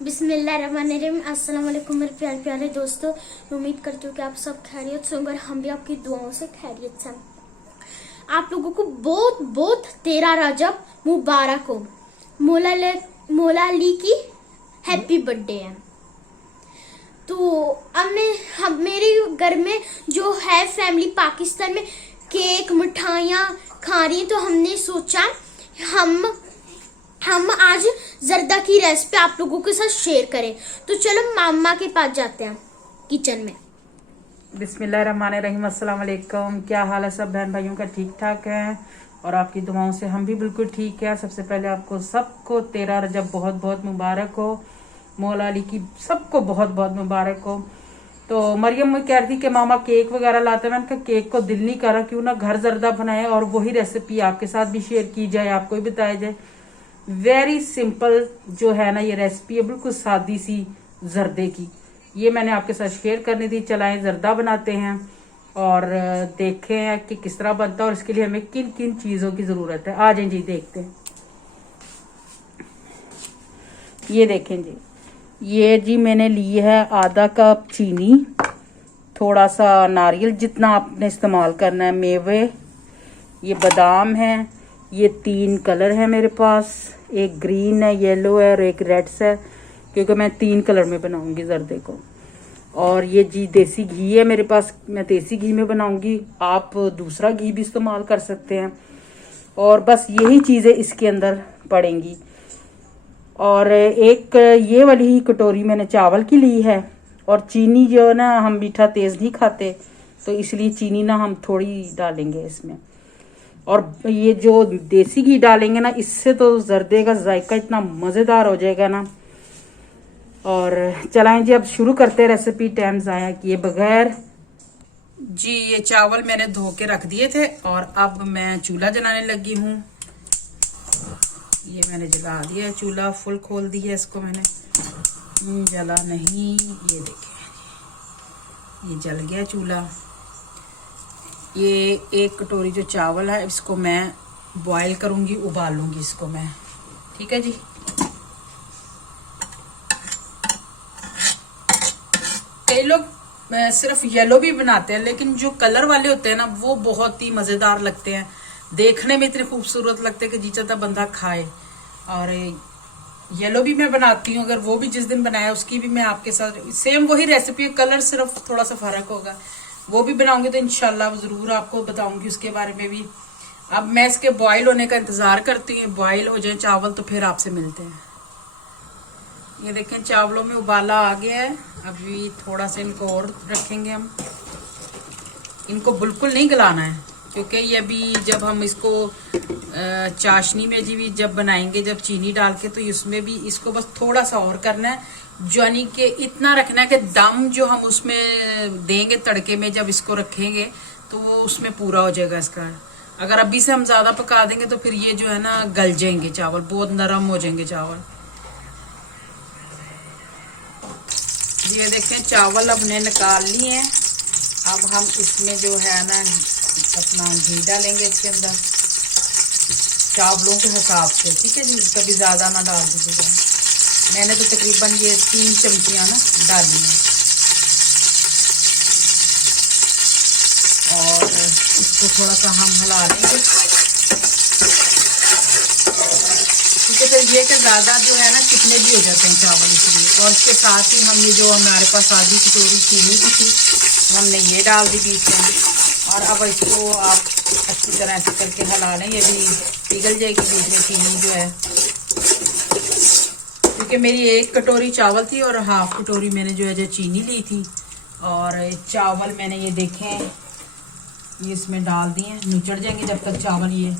बिस्मिल्लाहिर्रहमानिर्रहीम। अस्सलाम वालेकुम मेरे प्यारे प्यारे दोस्तों। मैं उम्मीद करती हूँ कि आप सब खैरियत से होंगे और हम भी आपकी दुआओं से खैरियत से हैं। आप लोगों को बहुत बहुत 13 रजब मुबारक हो। मौला अली की हैप्पी बर्थडे है। तो हम मेरे घर में जो है फैमिली पाकिस्तान में केक मिठाइयाँ खा रही है, तो हमने सोचा हम आज जर्दा की रेसिपी आप लोगों के साथ शेयर करें। तो चलो मामा के पास जाते हैं किचन में। बिस्मिल्लाहिर्रहमानिर्रहीम। अस्सलाम वालेकुम। क्या हाल है सब बहन भाइयों का? ठीक ठाक है और आपकी दुआओं से हम भी बिल्कुल ठीक है। सबसे पहले आपको सबको 13 रजब बहुत बहुत मुबारक हो। मौला अली की सबको बहुत बहुत मुबारक हो। तो मरियम मैं कह रही थी कि मामा केक वगैरह लाते हैं। मैंने कहा केक को दिल नहीं कर रहा, क्यों ना घर जर्दा बनाए और वही रेसिपी आपके साथ भी शेयर की जाए, आपको भी बताया जाए। वेरी सिंपल जो है ना ये रेसिपी है, बिल्कुल सादी सी जर्दे की। ये मैंने आपके साथ शेयर करनी थी। चलाएं जर्दा बनाते हैं और देखें हैं कि किस तरह बनता है और इसके लिए हमें किन किन चीज़ों की ज़रूरत है। आ जाए जी देखते हैं। ये देखें जी, ये जी मैंने ली है आधा कप चीनी, थोड़ा सा नारियल जितना आपने इस्तेमाल करना है, मेवे, ये बादाम है, ये 3 कलर है मेरे पास, एक ग्रीन है, येलो है और एक रेड है, क्योंकि मैं 3 कलर में बनाऊंगी जर्दे को। और ये जी देसी घी है मेरे पास, मैं देसी घी में बनाऊंगी, आप दूसरा घी भी इस्तेमाल कर सकते हैं। और बस यही चीज़ें इसके अंदर पड़ेंगी। और एक ये वाली ही कटोरी मैंने चावल की ली है। और चीनी जो है ना, हम मीठा तेज़ नहीं खाते, तो इसलिए चीनी ना हम थोड़ी डालेंगे इसमें। और ये जो देसी घी डालेंगे ना, इससे तो जर्दे का जायका इतना मज़ेदार हो जाएगा ना। और चलाएं जी अब शुरू करते हैं रेसिपी, टाइम ज़ाया किए बगैर। जी ये चावल मैंने धो के रख दिए थे और अब मैं चूल्हा जलाने लगी हूँ। ये मैंने जला दिया है चूल्हा, फुल खोल दिया इसको मैंने, जला नहीं, ये देखिए ये जल गया चूल्हा। ये एक कटोरी जो चावल है इसको मैं बॉईल करूंगी, उबालूंगी इसको मैं, ठीक है जी। कई लोग सिर्फ येलो भी बनाते हैं, लेकिन जो कलर वाले होते हैं ना वो बहुत ही मजेदार लगते हैं, देखने में इतने खूबसूरत लगते हैं कि जी चाहता बंदा खाए। और येलो भी मैं बनाती हूँ, अगर वो भी जिस दिन बनाया उसकी भी मैं आपके साथ सेम वही रेसिपी, कलर सिर्फ थोड़ा सा फर्क होगा, वो भी बनाऊंगी तो इंशाल्लाह जरूर आपको बताऊंगी उसके बारे में भी। अब मैं इसके बॉईल होने का इंतजार करती हूँ, बॉईल हो जाए चावल तो फिर आपसे मिलते हैं। ये देखें चावलों में उबाला आ गया है, अभी थोड़ा सा इनको और रखेंगे हम। इनको बिल्कुल नहीं गलाना है, क्योंकि ये भी जब हम इसको चाशनी में जी भी जब बनाएंगे, जब चीनी डाल के, तो इसमें भी इसको बस थोड़ा सा और करना है, यानी कि इतना रखना है कि दम जो हम उसमें देंगे तड़के में, जब इसको रखेंगे तो वो उसमें पूरा हो जाएगा इसका। अगर अभी से हम ज्यादा पका देंगे तो फिर ये जो है ना गल जाएंगे चावल, बहुत नरम हो जाएंगे चावल। ये देखें चावल अपने निकाल लिए हैं। अब हम इसमें जो है ना अपना घी डालेंगे इसके अंदर चावलों के हिसाब से, ठीक है जी, कभी ज़्यादा ना डाल दीजिएगा। मैंने तो तकरीबन ये 3 चमचियाँ ना डाली हैं। और इसको थोड़ा सा हम हिला लेंगे, ठीक है। फिर ये कि ज़्यादा जो है ना कितने भी हो जाते हैं चावल, इसलिए। और इसके साथ ही हम ये जो हमारे पास आधी कटोरी चीनी की थी, हमने ये डाल दी बीच में। और अब इसको आप अच्छी तरह से करके हिला लें, ये भी पिघल जाएगी बीच में चीनी जो है, क्योंकि मेरी 1 कटोरी चावल थी और हाफ कटोरी मैंने जो है जो चीनी ली थी। और चावल मैंने ये देखें ये इसमें डाल दिए, नुचड़ जाएंगे जब तक चावल ये,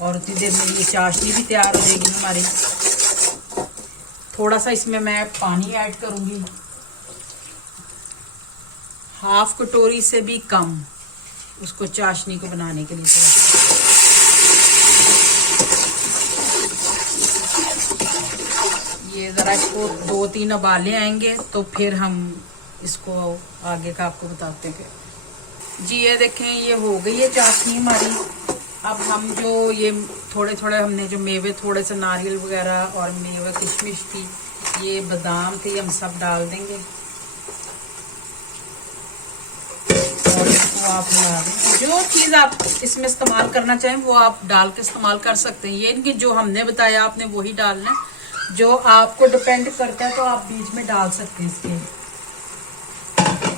और उतनी देर में ये चाशनी भी तैयार हो जाएगी हमारी। थोड़ा सा इसमें मैं पानी ऐड करूंगी, हाफ कटोरी से भी कम, उसको चाशनी को बनाने के लिए। ये ज़रा इसको 2-3 उबाले आएंगे तो फिर हम इसको आगे का आपको बताते हैं। जी ये देखें ये हो गई है चाशनी हमारी। अब हम जो ये थोड़े थोड़े हमने जो मेवे, थोड़े से नारियल वगैरह और मेवे किशमिश थी, ये बादाम थे, हम सब डाल देंगे और इसको आप मिला दें। जो चीज़ आप इसमें इस्तेमाल करना चाहें वो आप डाल के इस्तेमाल कर सकते हैं। ये इनकी जो हमने बताया आपने वही डालना है। जो आपको डिपेंड करता है तो आप बीच में डाल सकते हैं इसके।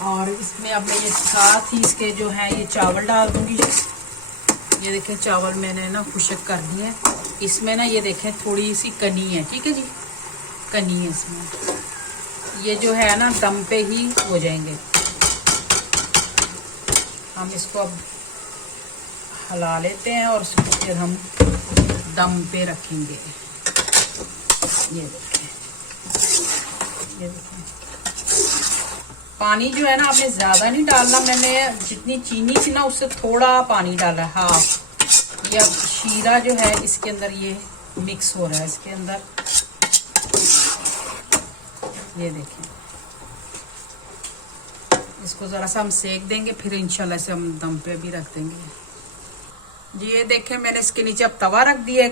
और इसमें अब मैं ये साथ ही इसके जो है ये चावल डाल दूंगी। ये देखें चावल मैंने ना खुशक कर दिए। इसमें ना ये देखें थोड़ी सी कनी है, ठीक है जी, कनी है इसमें। ये जो है ना दम पे ही हो जाएंगे। हम इसको अब हिला लेते हैं और उसको फिर हम दम पे रखेंगे। ये देखें, ये देखें। पानी जो है ना आपने ज़्यादा नहीं डालना। मैंने जितनी चीनी थी ना उससे थोड़ा पानी डाला है, हाफ। ये अब शीरा जो है इसके अंदर ये मिक्स हो रहा है इसके अंदर। ये देखें, इसको ज़रा सा हम सेक देंगे, फिर इंशाल्लाह से हम दम पे भी रख देंगे जी। ये देखें मैंने इसके नीचे अब तवा रख दिया।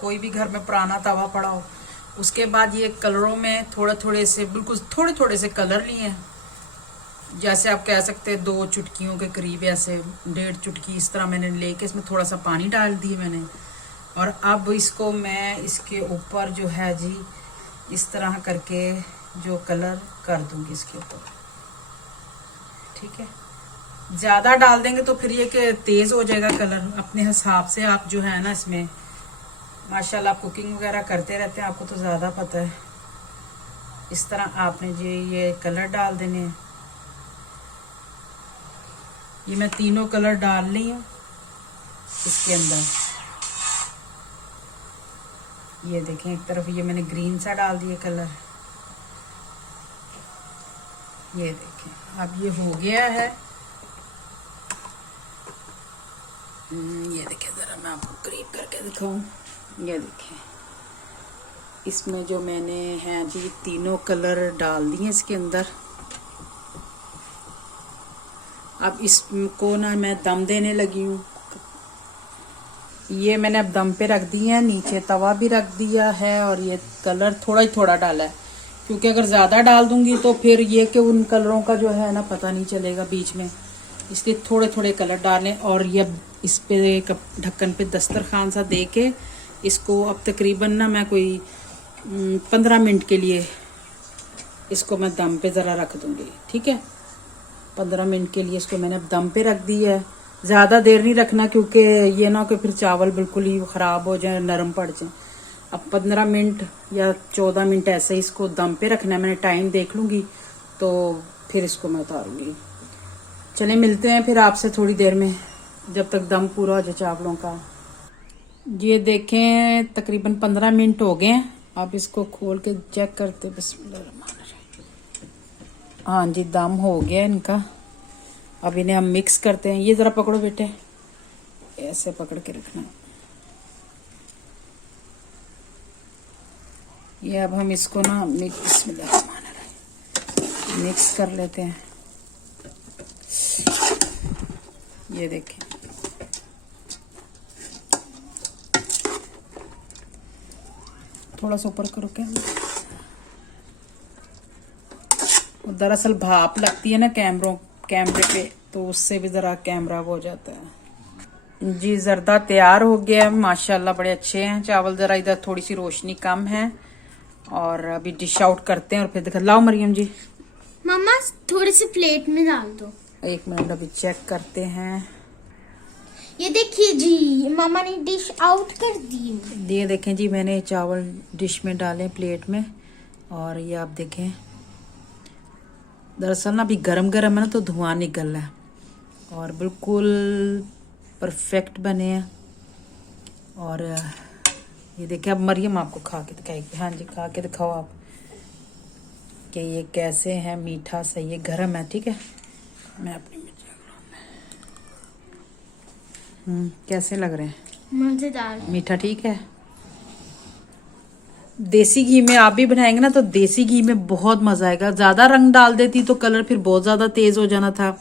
कोई भी घर में पुराना तवा पड़ा हो। उसके बाद ये कलरों में थोड़े थोड़े से, बिल्कुल थोड़े थोड़े से कलर लिए हैं। जैसे आप कह सकते हैं 2 चुटकियों के करीब, ऐसे 1.5 चुटकी इस तरह मैंने लेके इसमें थोड़ा सा पानी डाल दिया मैंने। और अब इसको मैं इसके ऊपर जो है जी इस तरह करके जो कलर कर दूंगी इसके ऊपर, ठीक है। ज़्यादा डाल देंगे तो फिर ये कि तेज़ हो जाएगा कलर। अपने हिसाब से आप जो है ना इसमें माशाल्लाह आप कुकिंग वगैरह करते रहते हैं, आपको तो ज़्यादा पता है। इस तरह आपने जी ये कलर डाल देने हैं। ये मैं तीनों कलर डाल ली हूँ इसके अंदर। ये देखें एक तरफ ये मैंने ग्रीन सा डाल दिया कलर। ये देखें अब ये हो गया है। ये देखें ज़रा मैं आपको करीब करके दिखाऊं। ये देखें इसमें जो मैंने हैं जी तीनों कलर डाल दिए इसके अंदर। अब इसको ना मैं दम देने लगी हूँ। ये मैंने अब दम पे रख दिया है, नीचे तवा भी रख दिया है और ये कलर थोड़ा ही थोड़ा डाला है, क्योंकि अगर ज़्यादा डाल दूंगी तो फिर ये कि उन कलरों का जो है ना पता नहीं चलेगा बीच में, इसलिए थोड़े थोड़े कलर डालें। और ये इस पे ढक्कन पे दस्तरखान सा दे के इसको अब तकरीबन ना मैं कोई 15 मिनट के लिए इसको मैं दम पे ज़रा रख दूंगी, ठीक है। 15 मिनट के लिए इसको मैंने अब दम पे रख दी है। ज़्यादा देर नहीं रखना, क्योंकि ये ना कि फिर चावल बिल्कुल ही ख़राब हो जाए, नरम पड़ जाए। अब 15 मिनट या 14 मिनट ऐसे इसको दम पे रखना है। मैंने टाइम देख लूँगी तो फिर इसको मैं उतारूँगी। चलें मिलते हैं फिर आपसे थोड़ी देर में, जब तक दम पूरा हो जाए चावलों का। ये देखें तकरीबन 15 मिनट हो गए हैं। आप इसको खोल के चेक करते, बिस्मिल्लाहिर्रहमानिर्रहीम। हाँ जी दम हो गया इनका। अब इन्हें हम मिक्स करते हैं। ये ज़रा पकड़ो बेटे, ऐसे पकड़ के रखना। ये अब हम इसको ना मिक्स कर लेते हैं। ये देखें थोड़ा सा ऊपर करो क्या। दरअसल भाप लगती है ना कैमरे पे, तो उससे भी ज़रा कैमरा हो जाता है जी। जर्दा तैयार हो गया माशाल्लाह, बड़े अच्छे हैं चावल। ज़रा इधर थोड़ी सी रोशनी कम है और अभी डिश आउट करते हैं और फिर दिखा। लाओ मरियम जी, मम्मा थोड़ी सी प्लेट में डाल दो। 1 मिनट अभी चेक करते हैं। ये देखिए जी मामा ने डिश आउट कर दी। ये देखें जी मैंने चावल डिश में डाले प्लेट में, और ये आप देखें दरअसल ना अभी गरम गरम है ना तो धुआं निकल रहा है और बिल्कुल परफेक्ट बने हैं। और ये देखें अब मरियम आपको खा के दिखाएगी। हाँ जी खा के दिखाओ आप कि ये कैसे हैं। मीठा सही है, गरम है, ठीक है। मैं अपनी कैसे लग रहे हैं? मजेदार, मीठा ठीक है। देसी घी में आप भी बनाएंगे ना तो देसी घी में बहुत मजा आएगा। ज्यादा रंग डाल देती तो कलर फिर बहुत ज्यादा तेज हो जाना था,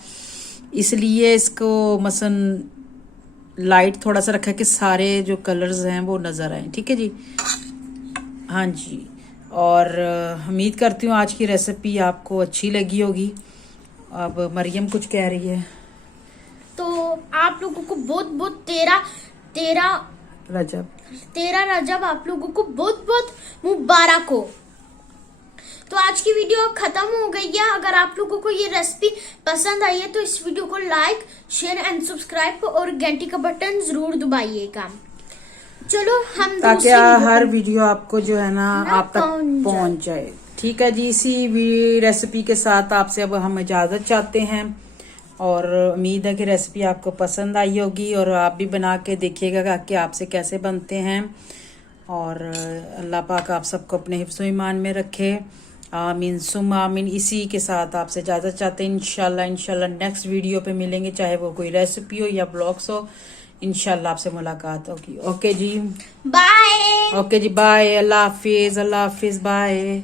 इसलिए इसको मसन लाइट थोड़ा सा रखा कि सारे जो कलर्स हैं वो नजर आए, ठीक है जी। हाँ जी और उम्मीद करती हूँ आज की रेसिपी आपको अच्छी लगी होगी। अब मरियम कुछ कह रही है। तो आप लोगों को बहुत बहुत तेरह रजब आप लोगों को बहुत बहुत मुबारक हो। तो आज की वीडियो खत्म हो गई है। अगर आप लोगों को ये रेसिपी पसंद आई है तो इस वीडियो को लाइक, शेयर एंड सब्सक्राइब और घंटी का बटन जरूर दबाइएगा। चलो हम ताकि हर वीडियो आपको जो है ना आप तक पहुंच जाए। ठीक है जी, इसी रेसिपी के साथ आपसे अब हम इजाजत चाहते हैं और उम्मीद है कि रेसिपी आपको पसंद आई होगी और आप भी बना के देखिएगा कि आपसे कैसे बनते हैं। और अल्लाह पाक आप सबको अपने हिफ्ज़ ईमान में रखे। आमीन सुम आमीन। इसी के साथ आपसे इजाजत चाहते हैं। इंशाल्लाह नेक्स्ट वीडियो पे मिलेंगे, चाहे वो कोई रेसिपी हो या ब्लॉग्स हो। इंशाल्लाह आपसे मुलाकात होगी। ओके जी, बाय। ओके जी, बाय। अल्लाह हाफिज, बाय।